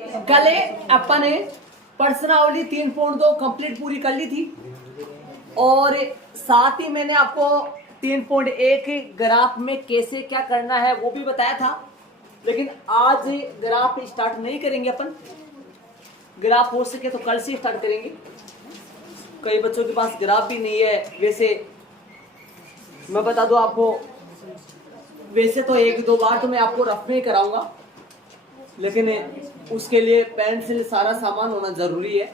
कल अपन ने प्रश्नावली 3.2 कंप्लीट पूरी कर ली थी और साथ ही मैंने आपको 3.1 ग्राफ में कैसे क्या करना है वो भी बताया था। लेकिन आज ग्राफ स्टार्ट नहीं करेंगे अपन, ग्राफ हो सके तो कल से स्टार्ट करेंगे। कई बच्चों के पास ग्राफ भी नहीं है। वैसे मैं बता दूं आपको, वैसे तो एक दो बार तो मैं आपको रफ में कराऊंगा, लेकिन उसके लिए पेंसिल सारा सामान होना जरूरी है।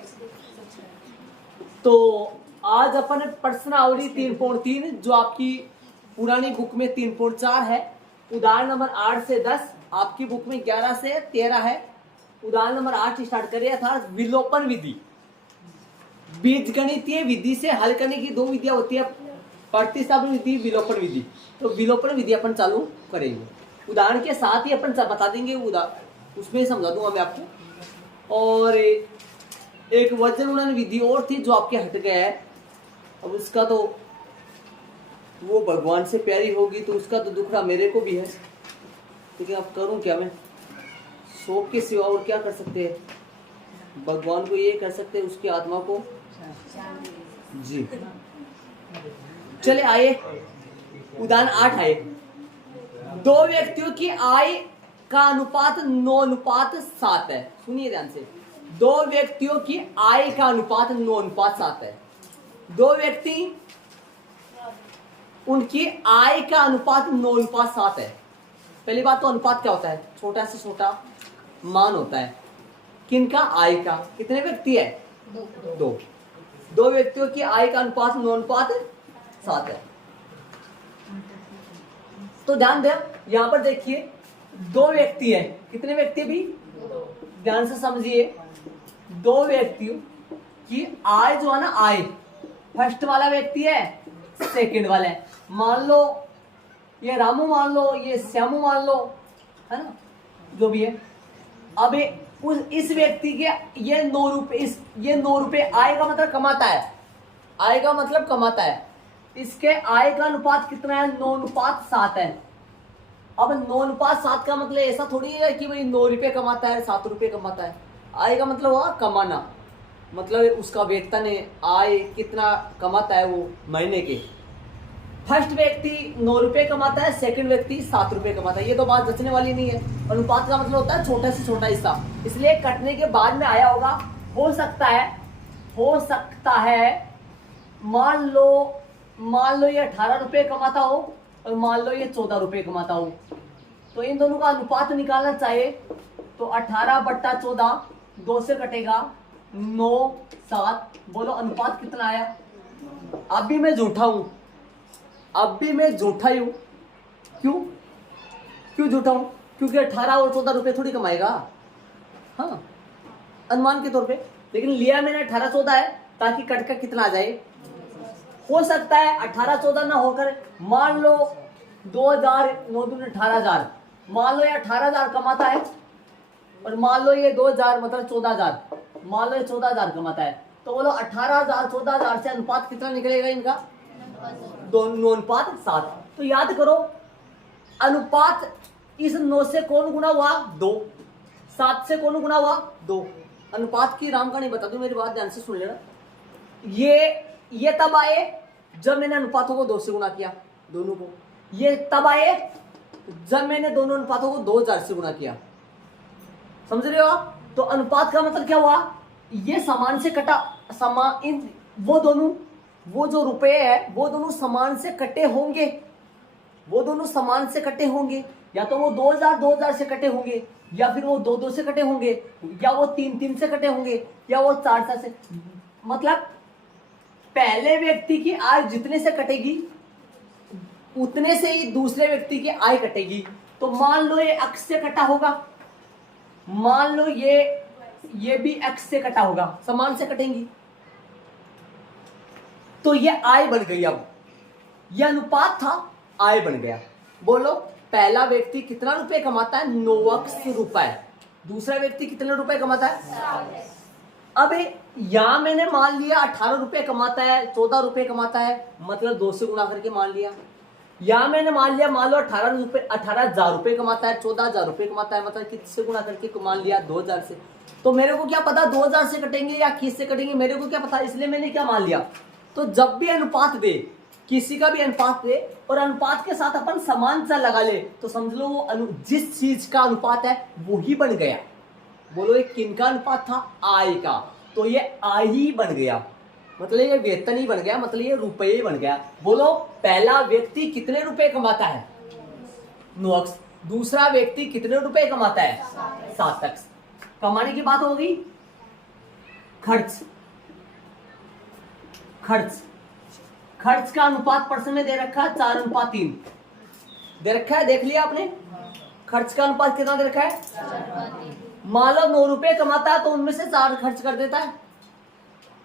तो आज अपन प्रश्नावली 3.3 जो आपकी पुरानी बुक में 3.4 है, उदाहरण नंबर 8 से 10, आपकी बुक में 11 से 13 है। उदाहरण नंबर 8 स्टार्ट करिए था विलोपन विधि। बीजगणितीय विधि से हल करने की दो विधियां होती है, प्रतिस्थापन विधि, विलोपन विधि। तो विलोपन विधि अपन चालू करेंगे, उदाहरण के साथ ही अपन बता देंगे, उसमें समझा दूंगा मैं आपको। और एक वजन उड़न विधि और थी जो आपके हट गया है। अब उसका तो वो भगवान से प्यारी होगी तो उसका तो दुख रहा मेरे को भी है, लेकिन अब करूं क्या मैं, शोक के सिवा और क्या कर सकते हैं। भगवान को ये कर सकते हैं, उसकी आत्मा को जी। चले आए उदाहरण 8 आए। दो व्यक्तियों की आय का अनुपात 9:7 है। सुनिए ध्यान से, दो व्यक्तियों की आय का अनुपात 9:7 है। दो व्यक्ति, उनकी आय का अनुपात 9:7 है। पहली बात तो अनुपात क्या होता है, छोटा से छोटा मान होता है। किनका, आय का। कितने व्यक्ति है, दो। दो व्यक्तियों की आय का अनुपात 9:7 है। तो ध्यान दें, यहां पर देखिए दो व्यक्ति हैं। कितने व्यक्ति भी, ध्यान से समझिए। दो व्यक्तियों की आय जो है ना, आय फर्स्ट वाला व्यक्ति है, सेकंड वाला है। मान लो ये रामू, मान लो ये श्यामू, मान लो, है ना, जो भी है। अब इस व्यक्ति के ये 9 रुपए, ये 9 रुपए आय का मतलब कमाता है, आय का मतलब कमाता है। इसके आय का अनुपात कितना है, 9:7 है। अब 9:7 का मतलब ऐसा थोड़ी है कि भाई 9 रुपए कमाता है, 7 रुपए कमाता है। आय का मतलब हुआ कमाना, मतलब उसका वेतन है, आय कितना कमाता है वो महीने के। फर्स्ट व्यक्ति 9 रुपए कमाता है, सेकंड व्यक्ति 7 रुपए कमाता है। ये तो बात जचने वाली नहीं है। अनुपात का मतलब होता है छोटा से छोटा हिस्सा, इसलिए कटने के बाद में आया होगा। हो सकता है मान लो ये 18 रुपए कमाता हो और मान लो ये 14 रुपए कमाता हो। तो इन दोनों का अनुपात निकालना चाहिए, तो 18/14 2 से कटेगा 9:7। बोलो अनुपात कितना आया। अब भी मैं झूठा हूं, क्यों झूठा हूं, क्योंकि 18 और 14 रुपए थोड़ी कमाएगा, हाँ, अनुमान के तौर पे। लेकिन लिया मैंने 18-14 है ताकि कट का कितना आ जाए। हो सकता है 18-14 ना होकर मान लो 2000, 9×18,000, मान लो ये 18,000 कमाता है और मान लो ये 2000 मतलब 14,000, मान लो ये 14,000 कमाता है। तो बोलो 18,000 14,000 से अनुपात कितना निकलेगा इनका, 9:7। तो याद करो, अनुपात इस 9 से कौन गुना हुआ, 2। 7 से कौन गुना हुआ, 2। अनुपात की राम कहानी बता दूं, मेरी बात ध्यान से सुन लेना। ये तब आए जब मैंने अनुपातों को 2 से गुना किया, दोनों को। ये तब आए जब मैंने दोनों अनुपातों को 2000 से गुना किया। समझ रहे हो आप। तो अनुपात का मतलब क्या हुआ, ये समान से कटा, समान, वो जो रुपए है वो दोनों समान से कटे होंगे, या तो वो 2000 से कटे होंगे, या फिर वो 2 से कटे होंगे, या वो 3 से कटे होंगे, या वो 4 से। मतलब पहले व्यक्ति की आय जितने से कटेगी उतने से ही दूसरे व्यक्ति की आय कटेगी। तो मान लो ये एक्स से कटा होगा, मान लो ये भी एक्स से कटा होगा, समान से कटेंगी, तो ये आय बन गई। अब ये अनुपात था, आय बन गया। बोलो पहला व्यक्ति कितना रुपए कमाता है, 9 रुपए। दूसरा व्यक्ति कितने रुपए कमाता है। अब यहां मैंने मान लिया 18 रुपए कमाता है, 14 रुपए कमाता है, मतलब 2 से गुणा करके मान लिया। यहां मैंने मान लिया, मान लो 18,000 रुपए कमाता है, 14,000 रुपए कमाता है, मतलब किससे गुणा करके मान लिया, 2000 से। तो मेरे को क्या पता 2000 से कटेंगे या 21 से कटेंगे, मेरे को क्या पता, इसलिए मैंने क्या मान लिया। तो जब भी अनुपात दे, किसी का भी अनुपात दे और अनुपात के साथ अपन समान चल लगा ले, तो समझ लो वो जिस चीज का अनुपात है वो ही बन गया। बोलो ये किनका अनुपात था? आय का। तो ये आय ही बन गया, मतलब ये वेतन ही बन गया, मतलब ये रुपये ही बन गया। बोलो पहला व्यक्ति कितने रुपए कमाता है? 9x। दूसरा व्यक्ति कितने रुपए कमाता है? 7x। कमाने की बात होगी। खर्च, खर्च खर्च का अनुपात प्रश्न में दे रखा है 4:3 दे रखा है, देख लिया आपने। खर्च का अनुपात कितना दे रखा है? 4:3। मान लो 9 रुपए कमाता है तो उनमें से 4 खर्च कर देता है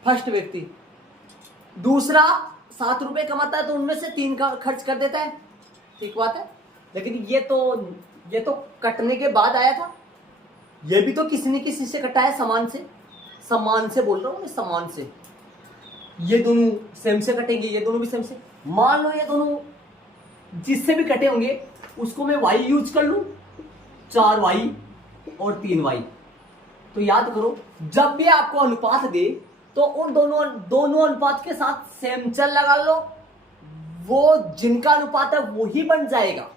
फर्स्ट व्यक्ति। दूसरा 7 रुपए कमाता है तो उनमें से 3 का खर्च कर देता है, ठीक बात है। लेकिन ये तो कटने के बाद आया था, ये भी तो किसी ने किसी से कटा है, समान से बोल रहा हूं मैं, समान से। ये दोनों सेम से कटेंगे, ये दोनों भी सेम से। मान लो ये दोनों जिससे भी कटे होंगे उसको मैं y यूज कर लूं, 4y और 3y। तो याद करो जब भी आपको अनुपात दे तो उन दोनों अनुपात के साथ सेम चल लगा लो, वो जिनका अनुपात है वो ही बन जाएगा।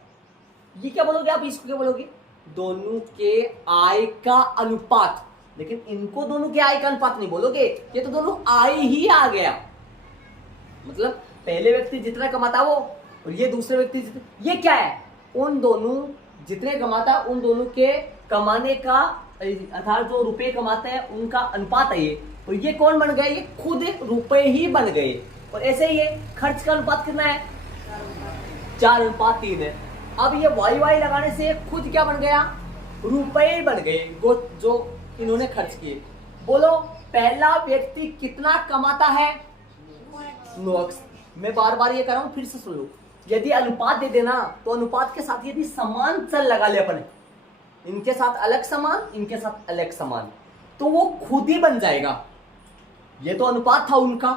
ये क्या बोलोगे आप? इसको क्या बोलोगे? दोनों के आय का अनुपात। लेकिन इनको दोनों के आय का अनुपात नहीं बोलोगे, ये तो दोनों आय ही आ गया। मतलब पहले व्यक्ति जितना कमाता वो और ये दूसरे व्यक्ति ये क्या है? उन दोनों जितने कमाता उन दोनों के कमाने का अर्थात जो रुपए कमाते हैं उनका अनुपात है ये। और ये कौन बन गए? ये खुद रुपए ही बन गए। और ऐसे ही ये खर्च का अनुपात कितना है? 4:3 है। अब ये वाई लगाने से खुद क्या बन गया? रुपए बन गए जो इन्होंने खर्च किए। बोलो पहला व्यक्ति कितना कमाता है? 9x। मैं बार बार ये कर रहा हूं, फिर से सुन लो। यदि अनुपात दे देना तो अनुपात के साथ यदि समान चल लगा ले अपन, इनके साथ अलग समान, इनके साथ अलग समान, तो वो खुद ही बन जाएगा। ये तो अनुपात था उनका,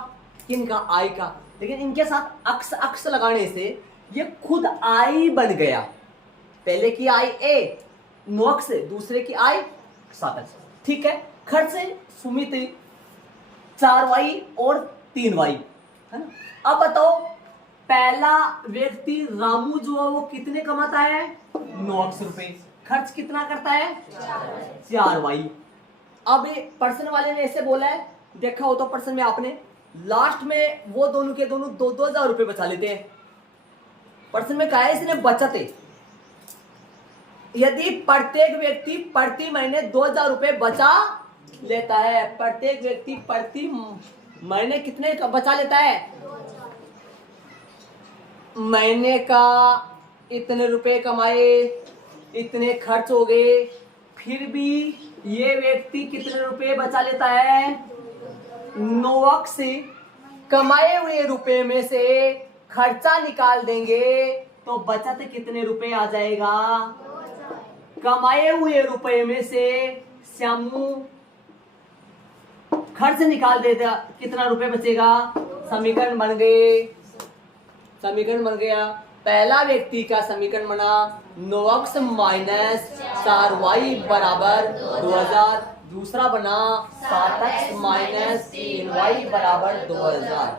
किनका? आय का। लेकिन इनके साथ अक्स लगाने से ये खुद आय बन गया। पहले की आय a 9x, दूसरे की आय 7x। ठीक है। खर्च से सुमित 4y और 3y है ना। अब बताओ पहला व्यक्ति रामू जो है वो कितने कमाता है? 9x रुपए। खर्च कितना करता है? 4y। अब पर्सन वाले ने ऐसे बोला है, देखा हो तो पर्सन में आपने, लास्ट में वो दोनों के दोनों 2,000 रुपए बचा लेते हैं। पर्सन में कहा है इसने बचत है। यदि प्रत्येक व्यक्ति प्रति महीने 2,000 रुपए बचा लेता है, प्रत्येक व्यक्ति प्रति महीने कितने का बचा लेता है? महीने का इतने रुपए कमाए, इतने खर्च हो गए, फिर भी ये व्यक्ति कितने रुपए बचा लेता है? 9x से कमाए हुए रुपए में से खर्चा निकाल देंगे तो बचत कितने रुपए आ जाएगा? कमाए हुए रुपए में से श्यामू खर्च निकाल देगा, कितना रुपए बचेगा? समीकरण बन गए, समीकरण बन गया। पहला व्यक्ति का समीकरण बना 9x माइनस 4y बराबर 2000। दूसरा बना 7x माइनस 3y बराबर 2000।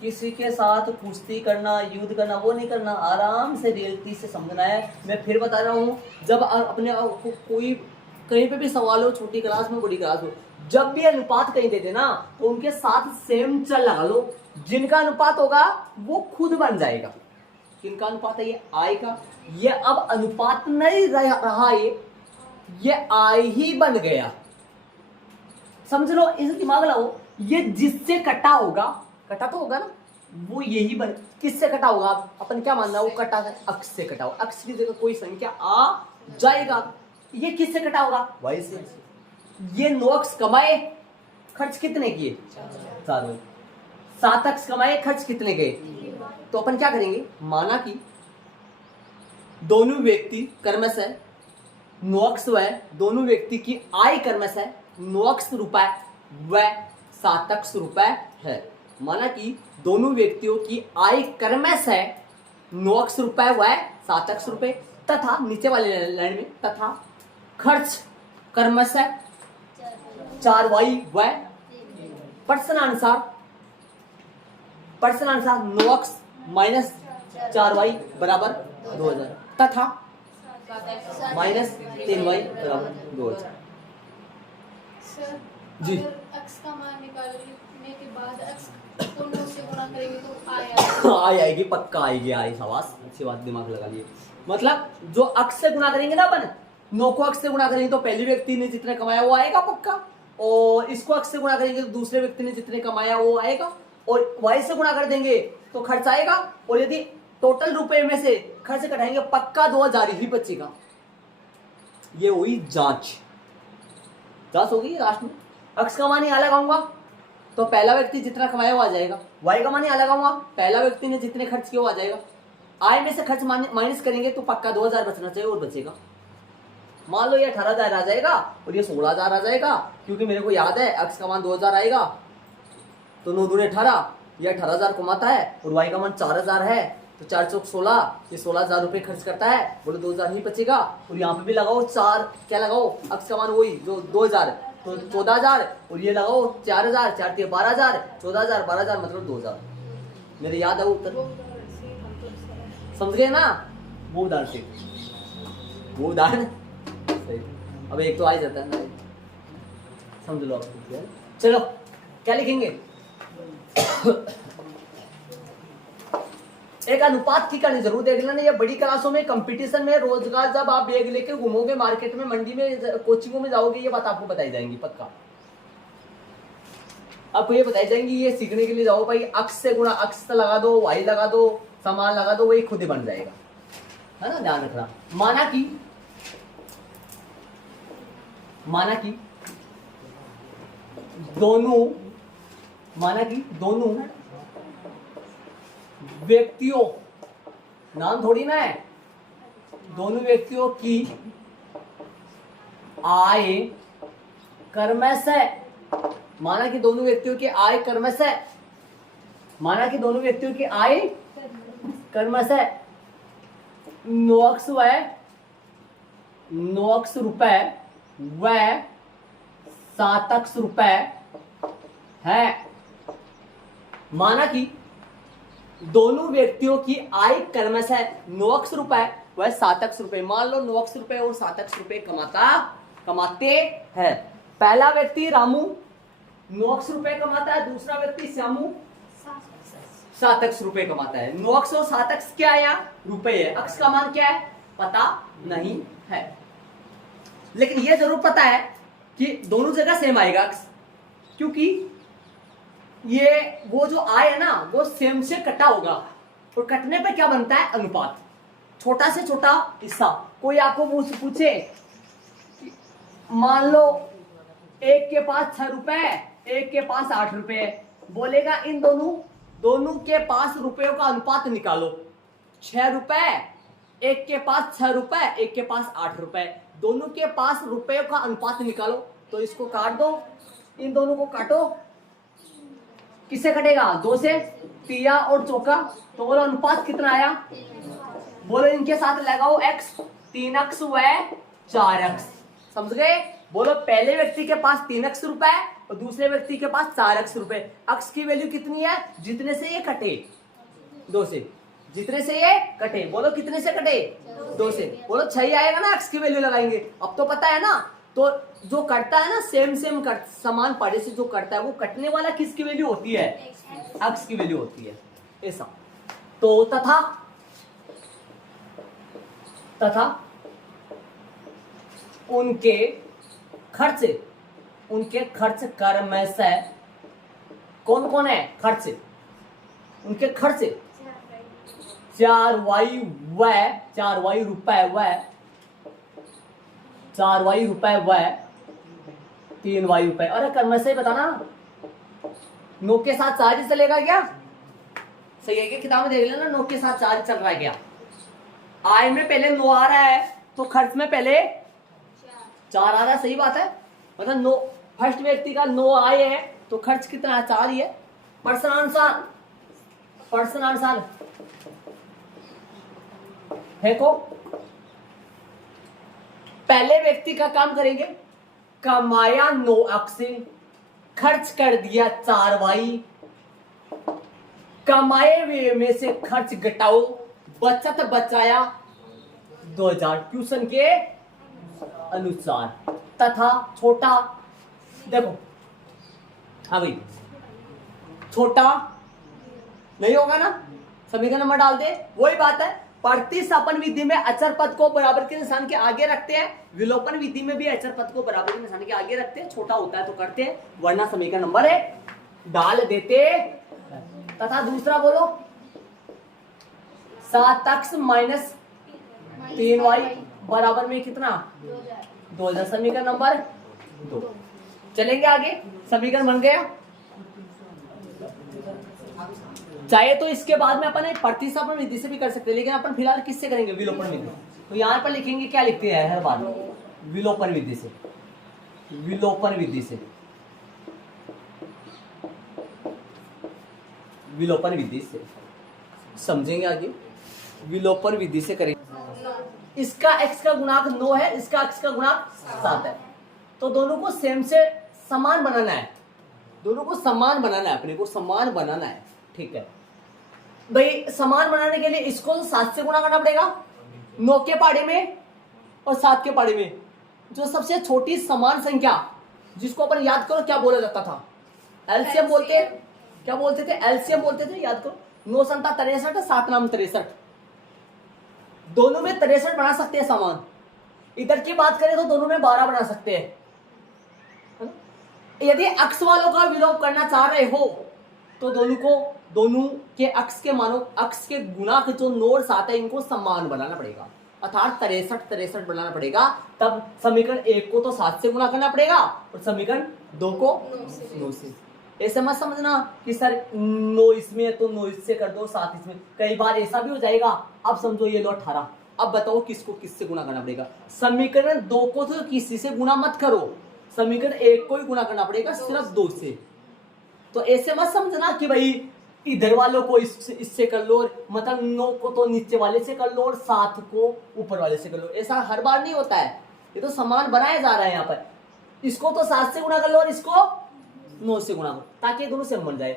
किसी के साथ कुश्ती करना, युद्ध करना वो नहीं करना, आराम से रियलिटी से समझना है। मैं फिर बता रहा हूँ, जब अपने कोई कहीं पे भी सवाल हो, छोटी क्लास में बड़ी क्लास हो, जब भी अनुपात कहीं दे देना तो उनके साथ सेम चल लगा लो, जिनका अनुपात होगा वो खुद बन जाएगा। किनका अनुपात है? ये आय का। ये अब अनुपात नहीं रहा, ये आय ही बन गया। समझ लो, इसे दिमाग लगाओ। ये जिससे कटा होगा, कटा तो होगा ना, वो यही बन। किससे कटा होगा? अपन क्या मानना है? वो कटा है अक्ष से कटा होगा। अक्ष की जगह कोई संख्या आ जाएगा। ये किससे कटा होगा? y से। ये 9x कमाए, खर्च कितने किए? 4। 7x कमाए, खर्च कितने गए? तो अपन क्या करेंगे? माना कि दोनों व्यक्ति क्रमशः 9x व दोनों व्यक्ति की आय क्रमशः 9x रुपए व 7x रुपए है। माना कि दोनों व्यक्तियों की आय क्रमशः 9x रुपए व 7x रुपए तथा नीचे वाले लाइन में तथा खर्च क्रमशः 4y व प्रश्नानुसार 9x माइनस 4y बराबर 2000 तथा माइनस 3y बराबर 2000। सर जी। अगर x का मान निकालने के बाद x को 9 से गुणा करेंगे तो आएगा। आएगी, पक्का आएगी, आई शाबाश, अच्छी बात, दिमाग लगा लिए। मतलब जो अक्स से गुणा करेंगे ना अपन, 9 को अक्स से गुणा करेंगे तो पहली व्यक्ति ने जितने कमाया वो आएगा पक्का, और इसको अक्स से गुणा करेंगे तो दूसरे व्यक्ति ने जितने कमाया वो आएगा, और वाई से गुणा कर देंगे तो खर्च आएगा, और यदि टोटल रुपए में से खर्च घटाएंगे पक्का 2000 ही बचेगा। ये हुई जांच होगी लास्ट में। अक्स का मान यहाँ लगाऊंगा तो पहला व्यक्ति जितना कमाया वो आ जाएगा, वाई का मान यहाँ लगाऊंगा पहला व्यक्ति ने जितने खर्च किए वो आ जाएगा, आय में से खर्च माइनस करेंगे तो पक्का 2000 बचना चाहिए और बचेगा। मान लो ये 18,000 आ जाएगा और ये 16,000 आ जाएगा, क्योंकि मेरे को याद है अक्स का मान 2000 आएगा तो 9 दूने 18, ये 18,000 कमाता है और वाई का मान 4000 है तो 4 चौक 16, ये 16,000 रुपए खर्च करता है, बोले 2000 ही बचेगा। और यहाँ पे भी लगाओ 4, क्या लगाओ, अक्स का मान वही जो 2000 तो 14,000, और ये लगाओ 4,000, 4 के 12,000, 14,000, 12,000 मतलब 2000। मेरे याद है उत्तर, समझ गए ना? वो उदाहरण से वो उदाहरण सही। अब एक तो आ ही जाता है ना, समझ लो आप। चलो क्या लिखेंगे? एक अनुपात की करनी जरूर देख लेना। ये बड़ी क्लासों में कंपटीशन में रोजगार जब आप बैग लेके घूमोगे मार्केट में, मंडी में, कोचिंगों में जाओगे, ये बात आपको बताई जाएंगी पक्का। आपको ये बताई जाएंगी, ये सीखने के लिए जाओ भाई, अक्स से गुणा अक्स लगा दो, वाई लगा दो, समान लगा दो, वही खुद ही बन जाएगा, है ना, ध्यान रखना। माना कि दोनों व्यक्तियों, नाम थोड़ी ना है, दोनों व्यक्तियों की आय क्रमश है, माना कि दोनों व्यक्तियों की आय क्रमश है, माना कि दोनों व्यक्तियों की आय क्रमश है 9x रुपए व 7x रुपए है। माना कि दोनों व्यक्तियों की आय क्रमश है 9x रुपए व 7x रुपए। मान लो 9x रुपए और 7x रुपए कमाते हैं। पहला व्यक्ति रामू 9x रुपए कमाता है, दूसरा व्यक्ति श्यामू 7x रुपए कमाता है। 9x और 7x क्या है यहाँ? रुपए है। अक्स का मान क्या है? पता नहीं है, लेकिन यह जरूर पता है कि दोनों जगह सेम आएगा अक्स, क्योंकि ये वो जो आय है ना वो सेम से कटा होगा, और कटने पे क्या बनता है? अनुपात, छोटा से छोटा हिस्सा। कोई आपको पूछे, मान लो एक के पास 6 रुपए, एक के पास 8 रुपए, बोलेगा इन दोनों के पास रुपयों का अनुपात निकालो। 6 रुपए, एक के पास 6 रुपए, एक के पास 8 रुपए, दोनों के पास रुपयों का अनुपात निकालो। तो इसको काट दो, इन दोनों को काटो, किससे कटेगा? 2 से, तिया और चौका, तो बोलो अनुपात कितना आया? बोलो इनके साथ लगाओ x, 3x व 4x, समझ गए? बोलो पहले व्यक्ति के पास 3x रुपए और दूसरे व्यक्ति के पास 4x रुपए। x की वैल्यू कितनी है? जितने से ये कटे 2 से, जितने से ये कटे, बोलो कितने से कटे? 2 से। बोलो 6 ही आएगा ना, x की वैल्यू लगाएंगे। अब तो पता है ना, तो जो कटता है ना सेम समान पाड़े से जो कटता है, वो कटने वाला किसकी वैल्यू होती है? x की वैल्यू होती है, ऐसा। तो तथा उनके खर्च क्रमश है। कौन कौन है खर्च? उनके खर्च 4y रुपए व 3y रुपए। अरे क्रमश से ही बताना, 9 के साथ 4 ही चलेगा क्या? सही है क्या? किताब में देख लेना, 9 के साथ 4 चल रहा है क्या? आय में पहले 9 आ रहा है तो खर्च में पहले 4 आ रहा है, सही बात है। मतलब 9 फर्स्ट व्यक्ति का 9 आय है तो खर्च कितना है? 4 ही है। प्रश्नानुसार है को पहले व्यक्ति का काम करेंगे, कमाया 9x, खर्च कर दिया 4y, कमाए हुए में से खर्च घटाओ, बचत बचाया 2000 ट्यूशन के अनुसार, तथा छोटा, देखो हाँ भाई छोटा नहीं होगा ना, समीकरण नंबर डाल दे, वही बात है। प्रतिस्थापन विधि में अचर पद को बराबर के निशान के आगे रखते हैं, विलोपन विधि में भी अचर पद को बराबर के निशान के आगे रखते हैं, छोटा होता है तो करते हैं, वरना समीकरण नंबर डाल देते। तथा दूसरा बोलो 7x माइनस 3y बराबर में कितना 2000, समीकरण नंबर 2। चलेंगे आगे, समीकरण बन गया। चाहे तो इसके बाद में अपन प्रतिस्थापन विधि से भी कर सकते हैं, लेकिन अपन फिलहाल किससे करेंगे, विलोपन विधि। तो यहां पर लिखेंगे, क्या लिखते हैं हर बार, विलोपन विधि से, विलोपन विधि से, विलोपन विधि से समझेंगे आगे, विलोपन विधि से करेंगे। इसका x का गुणांक 9 है, इसका x का गुणांक 7 है, तो दोनों को सेम से समान बनाना है, दोनों को समान बनाना है, अपने को समान बनाना है, ठीक है भाई। समान बनाने के लिए इसको 7 से गुणा करना पड़ेगा, 9 के पाड़े में और 7 के पाड़े में। जो सबसे छोटी समान संख्या जिसको अपन याद करो क्या बोला जाता था, एलसीएम बोलते, क्या बोलते थे, एलसीएम बोलते थे, याद करो। 9 संता 63 है, 7 नाम 63, दोनों में 63 बना सकते हैं समान। इधर की बात करें तो दोनों में 12 बना सकते हैं। यदि अक्ष वालों का विलोप करना चाह रहे हो तो दोनों के अक्ष के मानो, अक्ष के गुणांक जो 9 और 7 है, इनको समान बनाना पड़ेगा, अर्थात 63 बनाना पड़ेगा। तब समीकरण 1 को तो 7 से गुणा करना पड़ेगा और समीकरण 2 को 9 से। ऐसे मत समझना कि सर 9 इसमें है तो 9 इससे कर दो, 7 इसमें। कई बार ऐसा भी हो जाएगा। अब समझो ये लो 18, अब बताओ किसको किससे गुणा करना पड़ेगा। समीकरण 2 को तो किसी से गुणा मत करो, समीकरण 1 को ही गुणा करना पड़ेगा, सिर्फ 2 से। तो ऐसे मत समझना कि भाई इधर वालों को इससे कर लो, मतलब 9 को तो नीचे वाले से कर लो और 7 को ऊपर वाले से कर लो, ऐसा हर बार नहीं होता है। ये तो समान बनाया जा रहा है यहाँ पर, इसको तो 7 से गुणा कर लो और इसको 9 से गुणा करो, ताकि दोनों सेम बन जाए।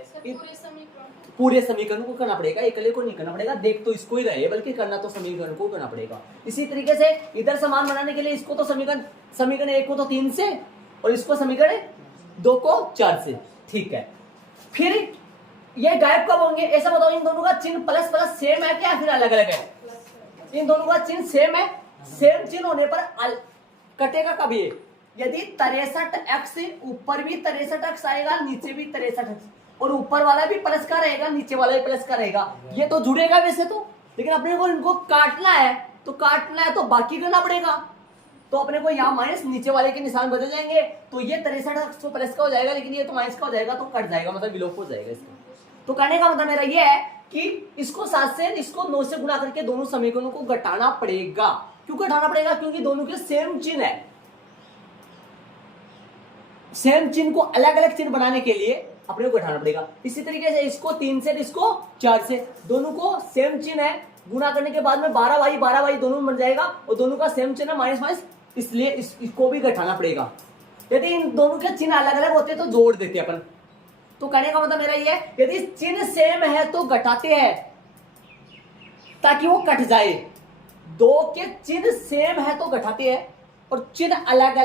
पूरे समीकरण को करना पड़ेगा, एकले को नहीं करना पड़ेगा। देख तो इसको ही रहे, बल्कि करना तो समीकरण को करना पड़ेगा। इसी तरीके से इधर समान बनाने के लिए इसको तो समीकरण 1 को तो 3 से और इसको समीकरण 2 को 4 से, ठीक है। फिर ये गायब कब होंगे, ऐसा बताओ। इन दोनों का चिन्ह प्लस प्लस सेम है क्या, फिर अलग अलग है? इन दोनों का चिन्ह सेम है। सेम चिन्ह होने पर कटेगा कब ये, यदि 63x ऊपर भी 63x आएगा, नीचे भी 63x, और ऊपर वाला भी प्लस का रहेगा, नीचे वाला भी प्लस का रहेगा। ये तो जुड़ेगा वैसे तो, लेकिन अपने को इनको काटना है, तो बाकी करना पड़ेगा। तो अपने को यहाँ माइनस, नीचे वाले के निशान बदल जाएंगे, तो ये 63x तो प्लस का हो जाएगा, लेकिन ये तो माइनस का हो जाएगा, तो कट जाएगा, मतलब विलोप हो जाएगा इसका। तो कहने का मतलब मेरा ये है कि इसको 7 से इसको 9 से गुणा करके दोनों समीकरणों को घटाना पड़ेगा। क्यों घटाना पड़ेगा? क्योंकि दोनों के सेम चिन्ह है। सेम चिन्ह को अलग अलग चिन्ह बनाने के लिए अपने को घटाना पड़ेगा। इसी तरीके से इसको 3 से, इसको 4 से, दोनों को सेम चिन्ह है, गुणा करने के बाद में 12y दोनों में बन जाएगा, और दोनों का सेम चिन्ह है माइनस माइनस, इसलिए इसको भी घटाना पड़ेगा। यदि इन दोनों के चिन्ह अलग अलग होते तो जोड़ देते अपन। तो कहने का मतलब मेरा ये है, यदि चिन्ह सेम है तो घटाते हैं ताकि वो कट जाए। 2 के चिन्ह सेम है तो घटाते हैं, और चिन्ह अलग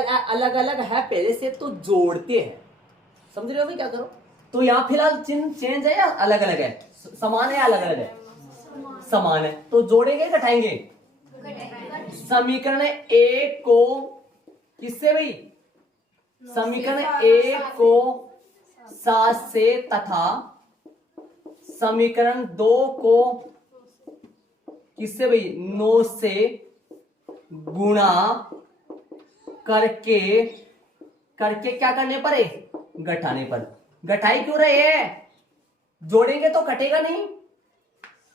अलग है पहले से तो जोड़ते हैं। समझ रहे हो क्या करो? तो यहाँ फिलहाल चिन्ह चेंज है या अलग अलग है, समान है या अलग अलग है? समान है, तो जोड़ेंगे घटाएंगे। समीकरण 1 को किससे भाई? समीकरण 1 को 7 से तथा समीकरण 2 को किससे भाई? 9 से गुणा करके क्या करने पर है? घटाने पर। घटाई क्यों रहे हैं? जोड़ेंगे तो कटेगा नहीं।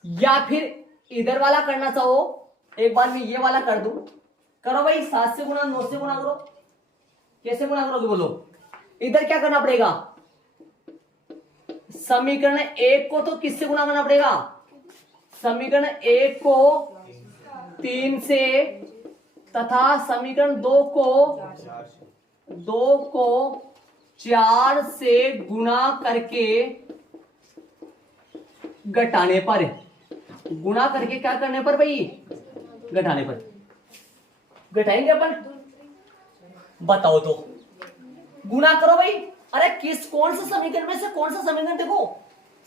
या फिर इधर वाला करना चाहो, एक बार में ये वाला कर दूं, करो भाई। 7 से गुणा 9 से गुणा करो। कैसे गुणा करोगे बोलो? इधर क्या करना पड़ेगा? समीकरण 1 को तो किससे गुणा करना पड़ेगा? समीकरण 1 को 3 से तथा समीकरण 2 को 2 को 4 से गुणा करके घटाने पर, गुणा करके क्या करने पर भाई, घटाने पर, घटाएंगे अपन, बताओ तो, गुणा करो भाई। अरे कौन सा समीकरण में से कौन सा समीकरण, देखो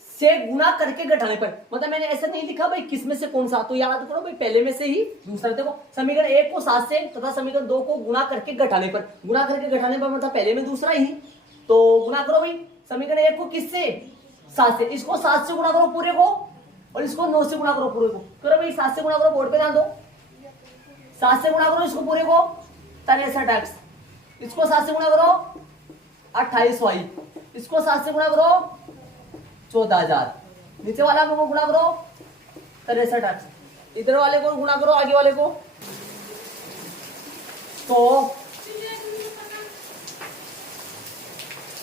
से गुणा करके घटाने पर, मतलब मैंने ऐसा नहीं लिखा भाई किस में से कौन सा, तो याद करो भाई पहले में से ही दूसरा। देखो समीकरण 1 को 7 से तथा समीकरण 2 को गुणा करके घटाने पर, गुणा करके घटाने पर मतलब पहले में दूसरा ही, तो गुणा करो भाई समीकरण 1 को किससे, 7 से, इसको 7 से गुणा करो पूरे को, और इसको 9 से गुणा करो पूरे को, करो भाई 7 से गुणा करो, बोर्ड पे ध्यान दो, 7 से गुणा करो इसको पूरे को 63x, इसको 7 से गुणा करो 28y, इसको 7 से गुणा करो 14,000, नीचे वाला को गुणा करो 63x, इधर वाले को गुणा करो आगे वाले को, तो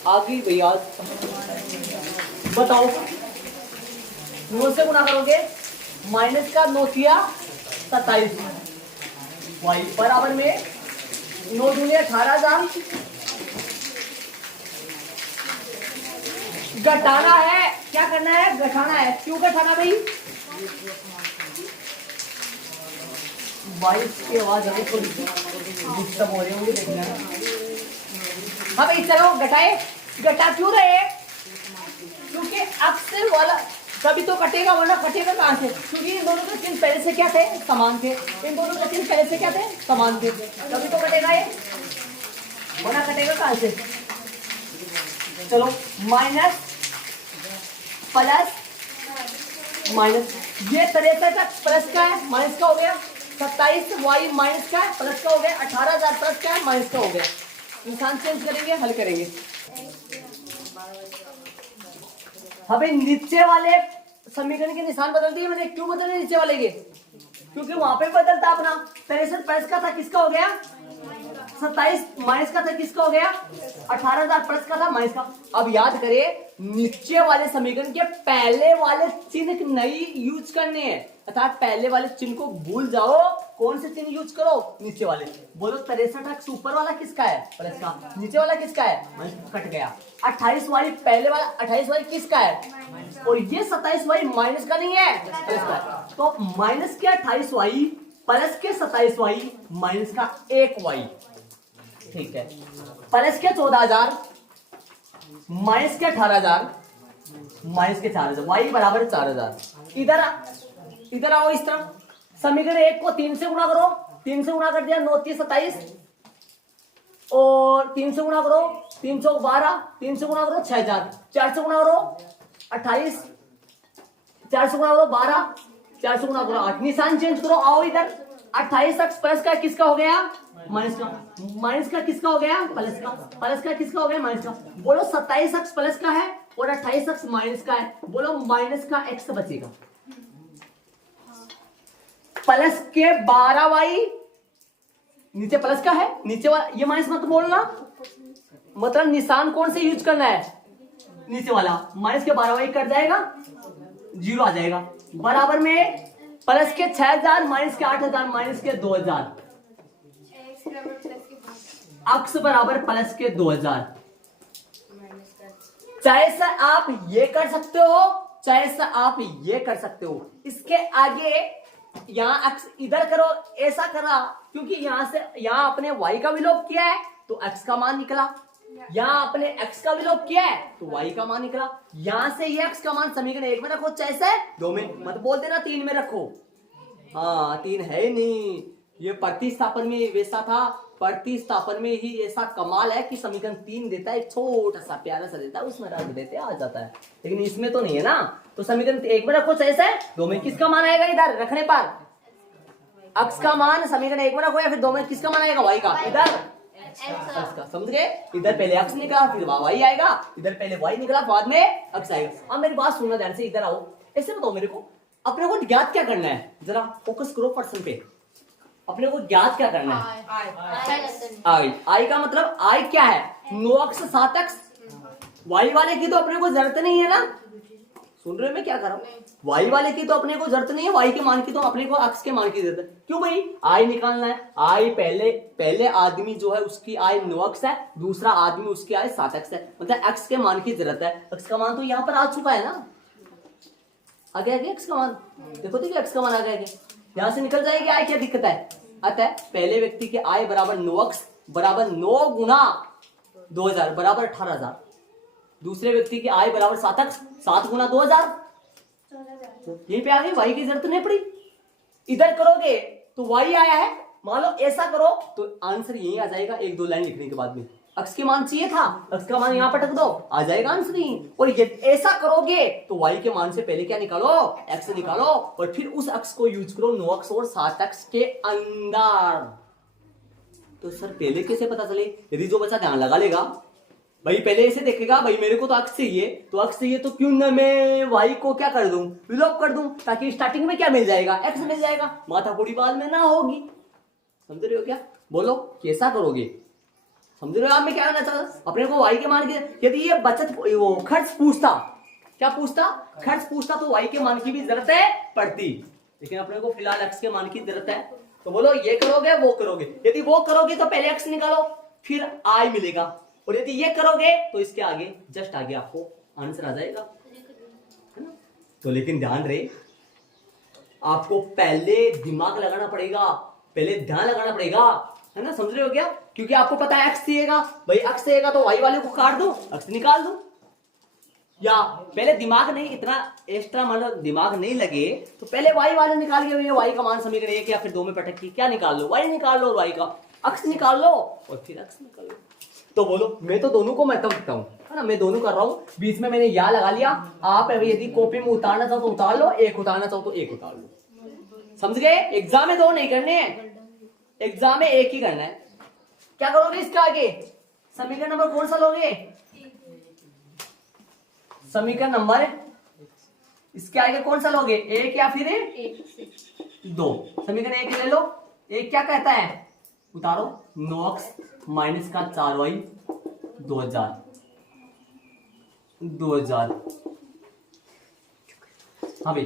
आगे भैया बताओ 9 से गुणा करोगे, माइनस का 9 किया 27, y बराबर में 9 दूनी 18,000, घटाना है, क्या करना है, घटाना है, क्यों घटाना भाई, 22 की आवाज हमें थोड़ी डिस्टर्ब हो रही होंगी, देखना। हाँ भाई चलो घटाए, घटा क्यों रहे, क्योंकि अक्स वाला कभी तो कटेगा, वरना कटेगा कहां से, क्योंकि इन दोनों के चिन्ह पहले से क्या थे, समान थे, इन दोनों के चिन्ह पहले से क्या थे, समान थे, कभी तो कटेगा ये, वरना कटेगा कहां से। चलो माइनस प्लस माइनस, ये 63 प्लस का है माइनस का हो गया, 27y माइनस का है प्लस का हो गया, 18,000 प्लस का है माइनस का हो गया, निशान चेंज करेंगे, हल करेंगे। अबे नीचे वाले समीकरण के निशान बदल दिए मैंने, क्यों बदले नीचे वाले के, क्योंकि वहां पे बदलता अपना, 63 प्लस का था किसका हो गया, 27 माइनस का था किसका हो गया, 18,000 प्लस का था माइनस का। अब याद करें नीचे वाले समीकरण के पहले वाले चिन्ह नहीं यूज करने हैं, अर्थात पहले वाले चिन्ह को भूल जाओ, कौन से चिन्ह यूज करो, नीचे वाले। बोलो 63x ऊपर वाला किसका है, प्लस का, नीचे वाला किसका है, कट गया। 28y पहले वाला 28y किसका है, और ये 27y माइनस का नहीं है, प्लस का है, तो माइनस के 28y प्लस के 27y माइनस का 1y, ठीक है, प्लस के 14,000 माइनस के 18,000 माइनस के 4,000, y बराबर 4,000। इधर आओ इस तरफ, समीकरण 1 को 3 से गुणा करो, 3 से गुणा कर दिया 9 3 27, और 3 से गुणा करो 3 चौक 12, 3 से गुणा करो 6,000, 4 से गुणा करो 28, 4 से गुणा करो 12, 4 से गुणा करो 8, निशान चेंज करो, आओ इधर, 28x प्लस का किसका हो गया, माइनस का, माइनस का किसका हो गया, प्लस का, प्लस का किसका हो गया, माइनस का। बोलो 27x प्लस का है और 28x माइनस का है, बोलो माइनस का x बचेगा, प्लस के 12y, नीचे प्लस का है, नीचे वाला ये माइनस मत बोलना, मतलब निशान कौन से यूज करना है, नीचे वाला, माइनस के 12y कट जाएगा, 0 आ जाएगा, बराबर में प्लस के 6,000 माइनस के 8,000 माइनस के 2,000, अक्स बराबर प्लस के 2,000। चाहे से आप ये कर सकते हो, चाहे से आप ये कर सकते हो, इसके आगे यहां अक्स इधर करो, ऐसा करा, क्योंकि यहां से यहां अपने y का विलोप किया है तो x का मान निकला, यहां अपने x का विलोप किया है तो y का मान निकला, यहां से ये x का मान समीकरण 1 में रखो, चाहे से 2 में, मत बोल देना 3 में रखो, हाँ 3 है ही नहीं, ये प्रतिस्थापन में वैसा था, प्रतिस्थापन में ही ऐसा कमाल है कि समीकरण 3 देता है, छोटा सा प्यारा सा देता है, उसमें रख देते आ जाता है, लेकिन इसमें तो नहीं है ना, तो समीकरण 1 में रखो, चाहे से 2 में, किसका मान आएगा इधर रखने पर, x का मान समीकरण 1 में रखो, या फिर 2 में किसका मान आएगा, y का, इधर x का, समझ गए, इधर पहले x निकला फिर y आएगा, इधर पहले y निकला बाद में x आएगा। अब मेरी बात सुनना ध्यान से, इधर आओ, ऐसे बताओ मेरे को, अपने को ज्ञात क्या करना है, जरा फोकस करो पर्सन पे, अपने को ज्ञात क्या करना है, आई का मतलब आई क्या है, 9x 7x, y वाले की तो अपने को जरूरत नहीं है ना, सुन रहे हो मैं क्या कर रहा हूँ? नहीं। वाई वाले की तो अपने को जरूरत नहीं है, वाई के मान की तो अपने को अक्स के मान की जरूरत है। क्यों भाई? आई निकालना है। आई पहले आदमी जो है उसकी आई 9 अक्स है, दूसरा आदमी उसकी आई 7 अक्स है, मतलब एक्स के मान की जरूरत है। एक्स का मान तो यहाँ पर आ चुका है ना, आ गया एक्स का मान। देखो ठीक है, एक्स का मान आ गया, यहाँ से निकल जाएगी आई, क्या दिक्कत है? अतः पहले व्यक्ति के आई बराबर 9 अक्स बराबर 9 गुना 2000 बराबर 18,000। दूसरे व्यक्ति की आय बराबर 7 अक्स 7 गुना 2000। यहीं पे आ गई, वाई की जरूरत नहीं पड़ी। इधर करोगे तो वाई आया है, मान लो ऐसा करो तो आंसर यही आ जाएगा। 1-2 लाइन लिखने के बाद में अक्स के मान चाहिए था, अक्स का मान यहाँ पटक दो, आ जाएगा आंसर यही। और ये ऐसा करोगे तो वाई के मान से पहले क्या निकालो? एक्स निकालो, और फिर उस अक्स को यूज करो 9 अक्स और 7 अक्स के अंदर। तो सर पहले कैसे पता चले? यदि जो बच्चा ध्यान लगा लेगा भाई, पहले ऐसे देखेगा भाई मेरे को तो अक्स चाहिए, तो अक्स चाहिए तो क्यों ना मैं वाई को क्या कर दूं? विलोप कर दूं, ताकि स्टार्टिंग में क्या मिल जाएगा? एक्स मिल जाएगा, माथा पूरी बाद में ना होगी। समझ रहे हो क्या? बोलो कैसा करोगे? समझ रहे हो आप मैं क्या कहना चाहता? अपने को वाई के मान के, यदि ये बचत वो खर्च पूछता, क्या पूछता? खर्च पूछता, तो वाई के मान की भी जरूरत है पड़ती, लेकिन अपने को फिलहाल एक्स के मान की जरूरत है। तो बोलो ये करोगे वो करोगे? यदि वो करोगे तो पहले एक्स निकालो, फिर आई मिलेगा, और यदि ये करोगे तो इसके आगे जस्ट आगे आपको आंसर आ जाएगा, है ना? तो लेकिन ध्यान रहे, आपको पहले दिमाग लगाना पड़ेगा, पहले ध्यान लगाना पड़ेगा, है ना? समझ रहे हो क्या? क्योंकि आपको पता है एक्स चाहिएगा भाई, एक्स चाहिएगा तो वाई वाले को काट दो, एक्स निकाल दो। या पहले दिमाग नहीं, इतना एक्स्ट्रा मतलब दिमाग नहीं लगे तो पहले वाई वाले निकाल के वाई का मान समीकरण 1 या फिर 2 में पटक के क्या निकाल लो? वाई निकाल लो, वाई का अक्स निकाल लो, और फिर अक्स निकाल लो। तो बोलो, मैं तो दोनों को महत्व देता हूँ, है ना? मैं दोनों कर रहा हूँ, बीच में मैंने या लगा लिया। आप यदि कॉपी में उतारना चाहो तो उतार लो, एक उतारना चाहो तो एक उतार लो। समझ गए? एग्जाम में 2 नहीं करने हैं, एग्जाम में 1 ही करना है। क्या करोगे इसके आगे? समीकरण नंबर कौन सा लोगे? समीकरण नंबर इसके आगे कौन सा लोगे? 1 या फिर 2? समीकरण 1 ले लो। 1 क्या कहता है? उतारो, 9 अक्स माइनस का 4y 2000 हाँ भाई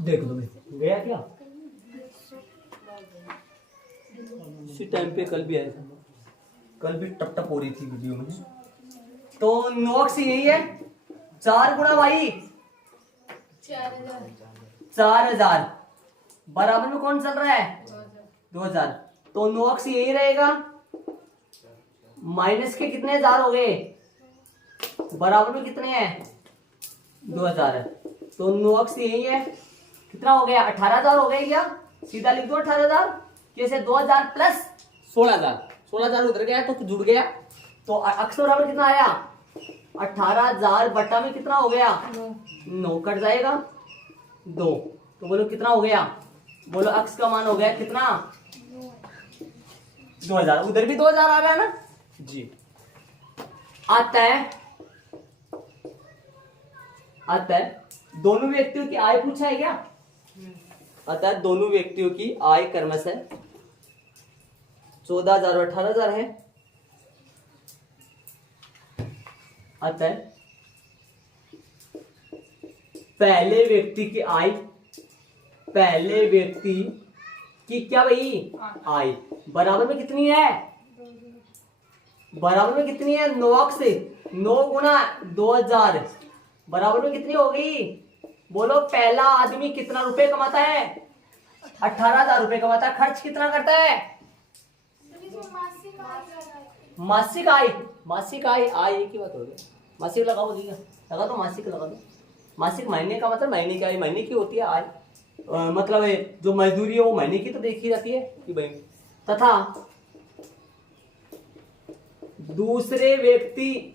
देख लो भाई, गया क्या? इसी टाइम पे कल भी आया था, कल भी टप टप हो रही थी वीडियो में। तो 9 अक्स यही है, 4 गुणा वाई 4000 बराबर में कौन चल रहा है? 2000। तो 9 अक्स यही रहेगा, माइनस के कितने हजार हो गए? बराबर में कितने हैं? 2000 है। तो 9 अक्स यही है, कितना हो गया? 18,000 हो गए क्या? सीधा लिख दो 18,000, कैसे? 2000 प्लस 16,000, 16,000 उधर गया तो जुड़ गया, तो अक्स बराबर कितना आया? 18,000 बटा में कितना हो गया? 9 कट जाएगा 2, तो बोलो कितना हो गया? बोलो अक्स का मान हो गया कितना? 2000। उधर भी 2000 आ गया ना जी। अतः दोनों व्यक्तियों की आय पूछा है क्या? अतः दोनों व्यक्तियों की आय क्रमशः 14,000 और 18,000 है। अतः पहले व्यक्ति की आय, पहले व्यक्ति की क्या भाई? आय बराबर में कितनी है? बराबर में कितनी है? 9 अक्स 9 गुना 2000 बराबर में कितनी हो गई? बोलो पहला आदमी कितना रुपए कमाता है? 18,000 रुपए कमाता है। खर्च कितना करता है? मासिक आय, मासिक आय, आय एक ही बात हो गई। मासिक लगाओ, लगा दो, मासिक लगा दो। मासिक महीने का मतलब महीने की आय, महीने की होती है आय, मतलब है जो मजदूरी है वो महीने की तो देखी जाती है कि भाई। तथा दूसरे व्यक्ति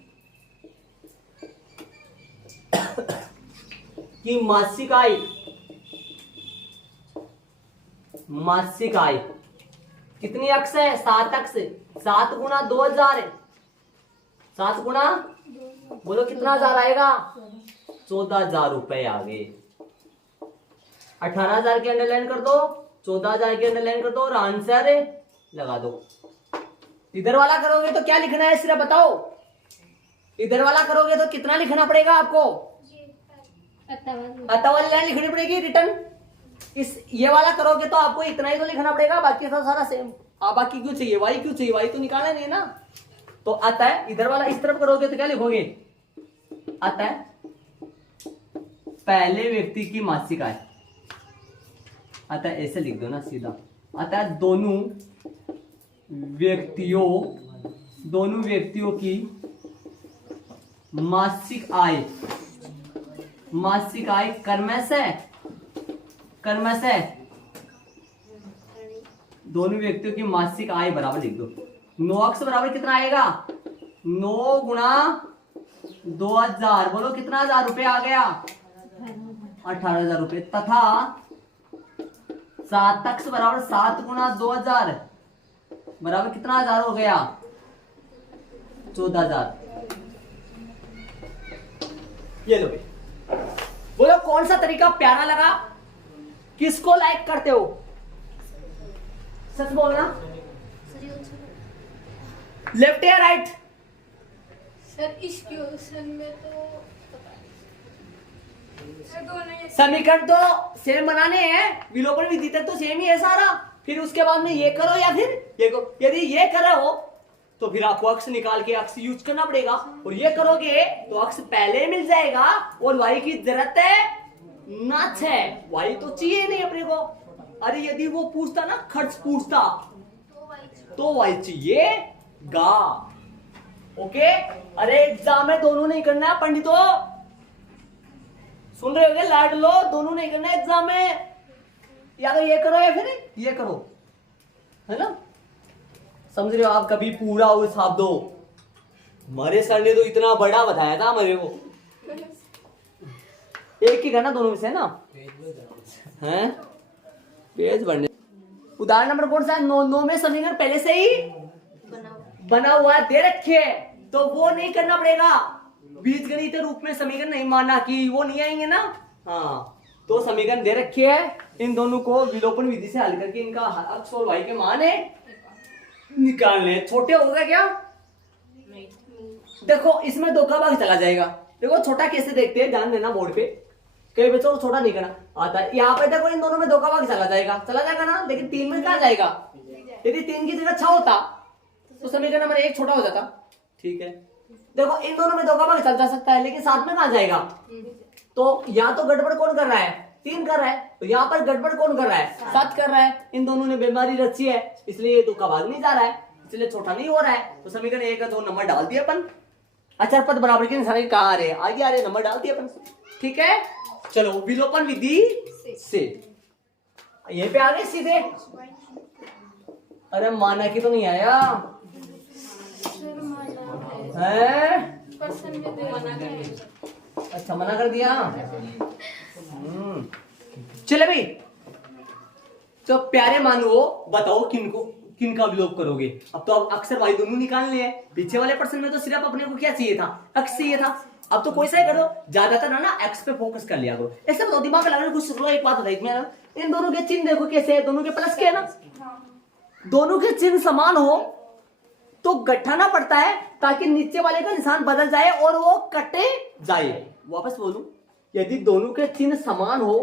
की मासिक आय, मासिक आय कितनी अक्स है? 7 अक्स। 7 गुना 2000 है, 7 गुना बोलो कितना हजार आएगा? 14,000 रुपए आ गए। 18,000 के अंडरलाइन कर दो, 14,000 के अंडरलाइन कर दो और आंसर लगा दो। इधर वाला करोगे तो क्या लिखना है सिर्फ बताओ? इधर वाला करोगे तो कितना लिखना पड़ेगा आपको? अतः वाली लाइन लिखनी पड़ेगी रिटर्न। इस ये वाला करोगे तो आपको इतना ही तो लिखना पड़ेगा, बाकी सब सारा सेम। आप बाकी क्यों चाहिए, वाई क्यों चाहिए, वाई तो निकालना नहीं है ना। तो अतः इधर वाला इस तरफ करोगे तो क्या लिखोगे, अतः पहले व्यक्ति की मासिक आय। अतः ऐसे लिख दो ना सीधा, अतः दोनों व्यक्तियों की मासिक आय क्रमश दोनों व्यक्तियों की मासिक आय बराबर लिख दो। 9x बराबर कितना आएगा, 9 गुणा 2000, बोलो कितना हजार रुपए आ गया, 18,000 रुपए। तथा 7x बराबर 7 गुणा 2000 बराबर कितना हजार हो गया, 14,000। ये लो भाई, बोलो कौन सा तरीका प्यारा लगा, किसको लाइक करते हो, सच बोलना। लेफ्ट या राइट, सर इस क्वेश्चन में तो समीकरण तो सेम बनाने हैं, विलोपन विधि तक तो सेम ही है सारा। फिर उसके बाद में ये करो या फिर ये करो। यदि ये करे हो तो फिर आपको अक्ष निकाल के अक्ष यूज करना पड़ेगा, और ये करोगे तो अक्ष पहले मिल जाएगा और वाई की जरूरत है ना है, वाई तो चाहिए नहीं अपने को। अरे यदि वो पूछता ना, खर्च पूछता तो वाई चाहिए गा। ओके, अरे एग्जाम में दोनों नहीं करना है पंडितों, सुन रहे होगे, लाड लो, दोनों नहीं करना एग्जाम में, या तो ये करो या फिर ये करो, है ना, समझ रहे हो आप। कभी पूरा वो हिसाब दो, हमारे सर ने तो इतना बड़ा बताया था मेरे को, एक ही करना दोनों में से, है ना, हैं पेज भरने। उदाहरण नंबर कौन सा है, 9 में समीकरण पहले से ही बना हुआ दे रखे, तो वो नहीं करना पड़ेगा। बीजगणित रूप में समीकरण नहीं माना कि वो नहीं आएंगे ना, हाँ, तो समीकरण दे रखे है, इन दोनों को विलोपन विधि से हल करके इनका अक्ष और वाई के मान है निकालने। छोटे हो गए क्या, देखो इसमें दो का भाग चला जाएगा। देखो छोटा कैसे देखते हैं, ध्यान देना बोर्ड पे, कई बच्चों को छोटा नहीं करना आता है। यहाँ पे देखो इन दोनों में दो का भाग चला जाएगा ना, लेकिन 3 में कहा जाएगा। यदि 3 की जगह 6 होता तो समीकरण नंबर 1 छोटा हो जाता, ठीक है। देखो इन दोनों में दो का भाग चल जा सकता है, लेकिन 7 में कहा जाएगा। तो यहाँ तो गड़बड़ कौन कर रहा है, 3 कर रहा है, तो यहाँ पर गड़बड़ कौन कर रहा है, 7 कर रहा है। इन दोनों ने बीमारी रची है, इसलिए दो का भाग नहीं जा रहा है, इसलिए छोटा नहीं हो रहा है। तो समीकरण 1 का 2 नंबर डाल दिया अपन, अचर पद बराबर के निशान कहाँ आ रहे हैं, आगे आ रहे, नंबर डाल दिया अपन, ठीक है। चलो विलोपन विधि से ये पे आ गए सीधे। अरे माना की तो नहीं आया है, अच्छा मना कर दिया। चले भाई, तो प्यारे मानो बताओ किनका विलोप करोगे। अब तो अब अक्सर वाई दोनों निकालने हैं, पीछे वाले प्रश्न में तो सिर्फ अपने को क्या चाहिए था, अक्स चाहिए था। अब तो कोई सा ही करो, ज्यादातर ना एक्स पे फोकस कर लिया करो, ऐसे बताओ दिमाग लगाने कुछ। एक बात बताइए मैं, इन दोनों के चिन्ह देखो कैसे है, दोनों के प्लस के है ना, दोनों के चिन्ह समान हो तो गठाना पड़ता है ताकि नीचे वाले का निशान बदल जाए और वो कटे जाए। वापस बोलूं, यदि दोनों के चिन्ह समान हो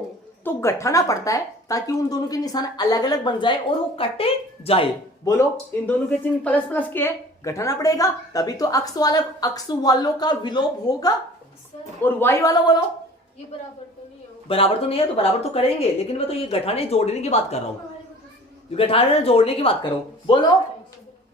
तो गठाना पड़ता है ताकि उन दोनों के निशान अलग अलग बन जाए और वो कटे जाए। बोलो इन दोनों के चिन्ह प्लस प्लस के घटाना पड़ेगा, तभी तो अक्ष वालों का विलोप होगा। और वाई वाला बोलो ये बराबर तो नहीं है, बराबर तो नहीं है, तो बराबर तो करेंगे, लेकिन मैं तो ये घटाने जोड़ने की बात कर रहा हूँ, घटाने जोड़ने की बात कर रहा हूँ। बोलो